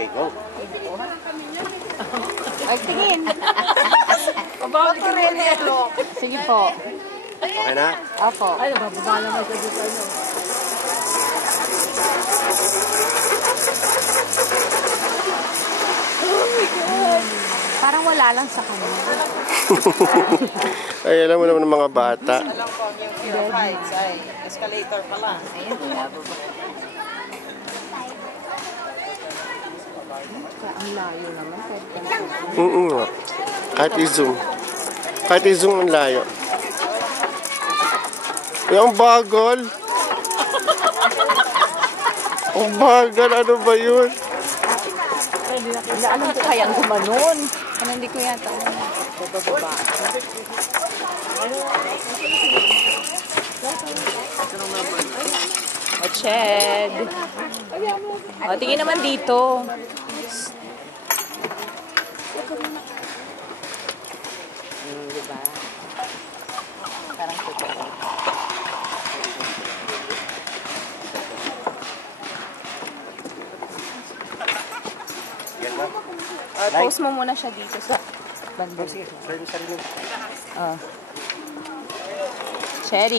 Okay, go. Ay, tingin. Sige po. Okay na? Opo. Ay, nabababa naman sa dito. Oh my God. Parang wala lang sa kanya. Ay, alam mo naman ng mga bata. Alam ko yung heights ay escalator pa lang. Ayun, wala ba? Ang layo naman. Nga. Kahit i-zoom. Kahit i-zoom ang layo. Yung bagal. Ang bagal. Ano ba yun? Alam ko kayang gumanon. Ano, hindi ko yata. Bababa. O, Ched. O, tingin naman dito. Diba? Parang totoo. Post mo muna siya dito sa banda. Sige, sorry. Cherry.